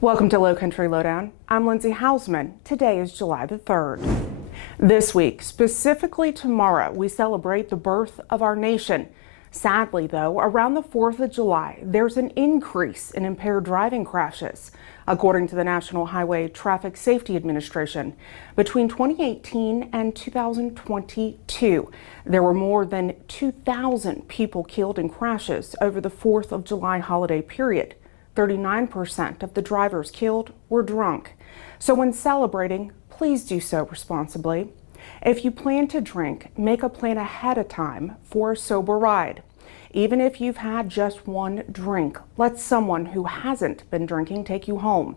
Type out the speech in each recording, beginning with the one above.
Welcome to Lowcountry Lowdown. I'm Lindsay Hausman. Today is July the 3rd. This week, specifically tomorrow, we celebrate the birth of our nation. Sadly, though, around the 4th of July, there's an increase in impaired driving crashes. According to the National Highway Traffic Safety Administration, between 2018 and 2022, there were more than 2,000 people killed in crashes over the 4th of July holiday period. 39% of the drivers killed were drunk. So when celebrating, please do so responsibly. If you plan to drink, make a plan ahead of time for a sober ride. Even if you've had just one drink, let someone who hasn't been drinking take you home.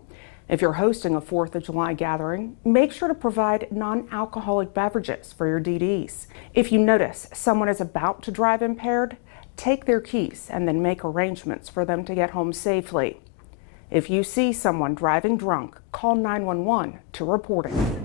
If you're hosting a 4th of July gathering, make sure to provide non-alcoholic beverages for your DDs. If you notice someone is about to drive impaired, take their keys and then make arrangements for them to get home safely. If you see someone driving drunk, call 911 to report it.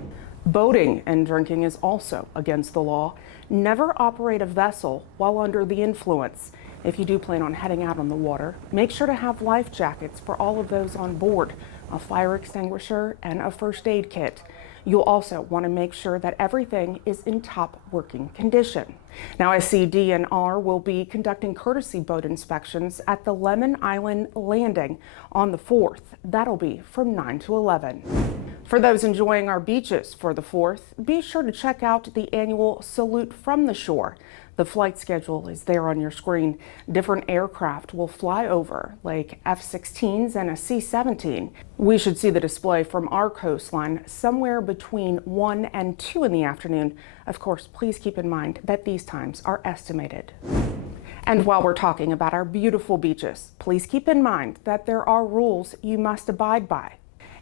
Boating and drinking is also against the law. Never operate a vessel while under the influence. If you do plan on heading out on the water, make sure to have life jackets for all of those on board, a fire extinguisher, and a first aid kit. You'll also want to make sure that everything is in top working condition. Now, SCDNR will be conducting courtesy boat inspections at the Lemon Island Landing on the 4th. That'll be from 9 to 11. For those enjoying our beaches for the 4th, be sure to check out the annual Salute from the Shore. The flight schedule is there on your screen. Different aircraft will fly over, like F-16s and a C-17. We should see the display from our coastline somewhere between 1 and 2 in the afternoon. Of course, please keep in mind that these times are estimated. And while we're talking about our beautiful beaches, please keep in mind that there are rules you must abide by.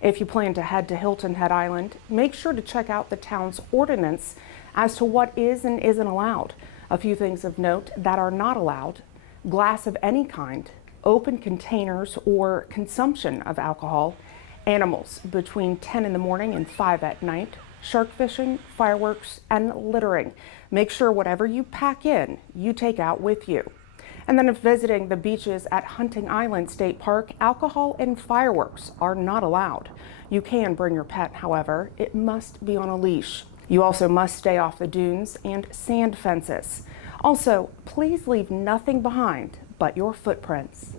If you plan to head to Hilton Head Island, make sure to check out the town's ordinance as to what is and isn't allowed. A few things of note that are not allowed: glass of any kind, open containers or consumption of alcohol, animals between 10 in the morning and 5 at night, shark fishing, fireworks, and littering. Make sure whatever you pack in, you take out with you. And then if visiting the beaches at Hunting Island State Park, alcohol and fireworks are not allowed. You can bring your pet, however. It must be on a leash. You also must stay off the dunes and sand fences. Also, please leave nothing behind but your footprints.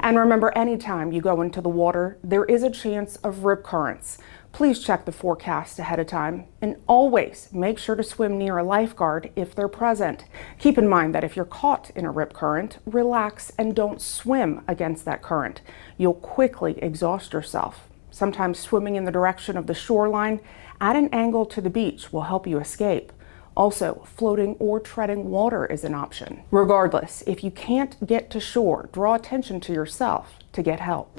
And remember, anytime you go into the water, there is a chance of rip currents. Please check the forecast ahead of time, and always make sure to swim near a lifeguard if they're present. Keep in mind that if you're caught in a rip current, relax and don't swim against that current. You'll quickly exhaust yourself. Sometimes swimming in the direction of the shoreline at an angle to the beach will help you escape. Also, floating or treading water is an option. Regardless, if you can't get to shore, draw attention to yourself to get help.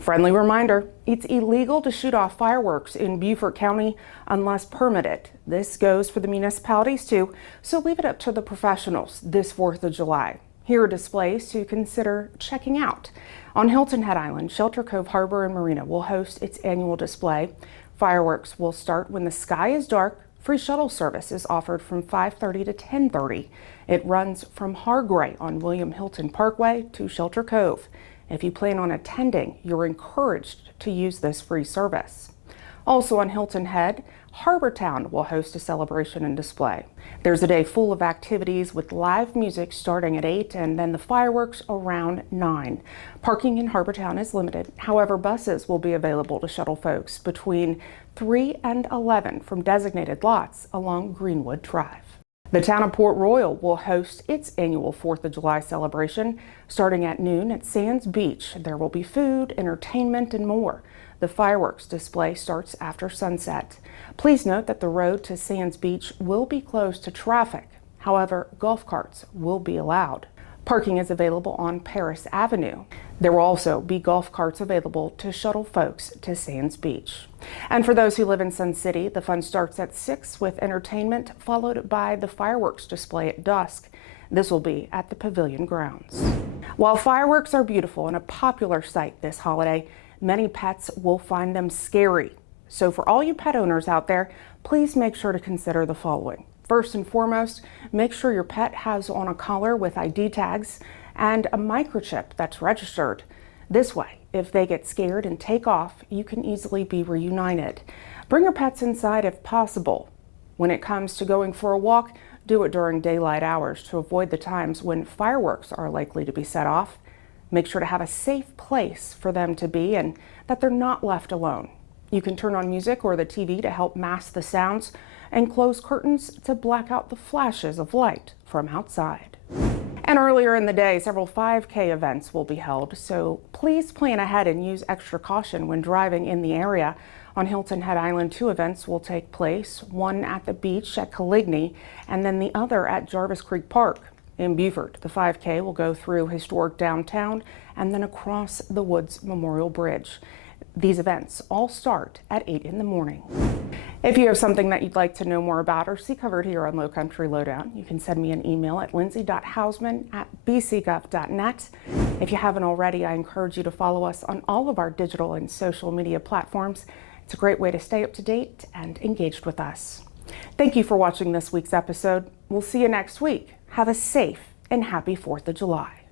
Friendly reminder, it's illegal to shoot off fireworks in Beaufort County unless permitted. This goes for the municipalities too, so leave it up to the professionals this 4th of July. Here are displays to consider checking out. On Hilton Head Island, Shelter Cove Harbor and Marina will host its annual display. Fireworks will start when the sky is dark. Free shuttle service is offered from 5:30 to 10:30. It runs from Hargray on William Hilton Parkway to Shelter Cove. If you plan on attending, you're encouraged to use this free service. Also on Hilton Head, Harbor Town will host a celebration and display. There's a day full of activities with live music starting at 8 and then the fireworks around 9. Parking in Harbor Town is limited. However, buses will be available to shuttle folks between 3 and 11 from designated lots along Greenwood Drive. The town of Port Royal will host its annual 4th of July celebration starting at noon at Sands Beach. There will be food, entertainment, and more. The fireworks display starts after sunset. Please note that the road to Sands Beach will be closed to traffic. However, golf carts will be allowed. Parking is available on Paris Avenue. There will also be golf carts available to shuttle folks to Sands Beach. And for those who live in Sun City, the fun starts at 6 with entertainment, followed by the fireworks display at dusk. This will be at the Pavilion grounds. While fireworks are beautiful and a popular sight this holiday, many pets will find them scary. So for all you pet owners out there, please make sure to consider the following. First and foremost, make sure your pet has on a collar with ID tags and a microchip that's registered. This way, if they get scared and take off, you can easily be reunited. Bring your pets inside if possible. When it comes to going for a walk, do it during daylight hours to avoid the times when fireworks are likely to be set off. Make sure to have a safe place for them to be and that they're not left alone. You can turn on music or the TV to help mask the sounds and close curtains to black out the flashes of light from outside. And earlier in the day, several 5K events will be held, so please plan ahead and use extra caution when driving in the area. On Hilton Head Island, 2 events will take place, one at the beach at Coligny and then the other at Jarvis Creek Park. In Beaufort, the 5K will go through historic downtown and then across the Woods Memorial Bridge. These events all start at 8 in the morning. If you have something that you'd like to know more about or see covered here on Lowcountry Lowdown, you can send me an email at lindsay.hausman@bcgov.net. If you haven't already, I encourage you to follow us on all of our digital and social media platforms. It's a great way to stay up to date and engaged with us. Thank you for watching this week's episode. We'll see you next week. Have a safe and happy 4th of July.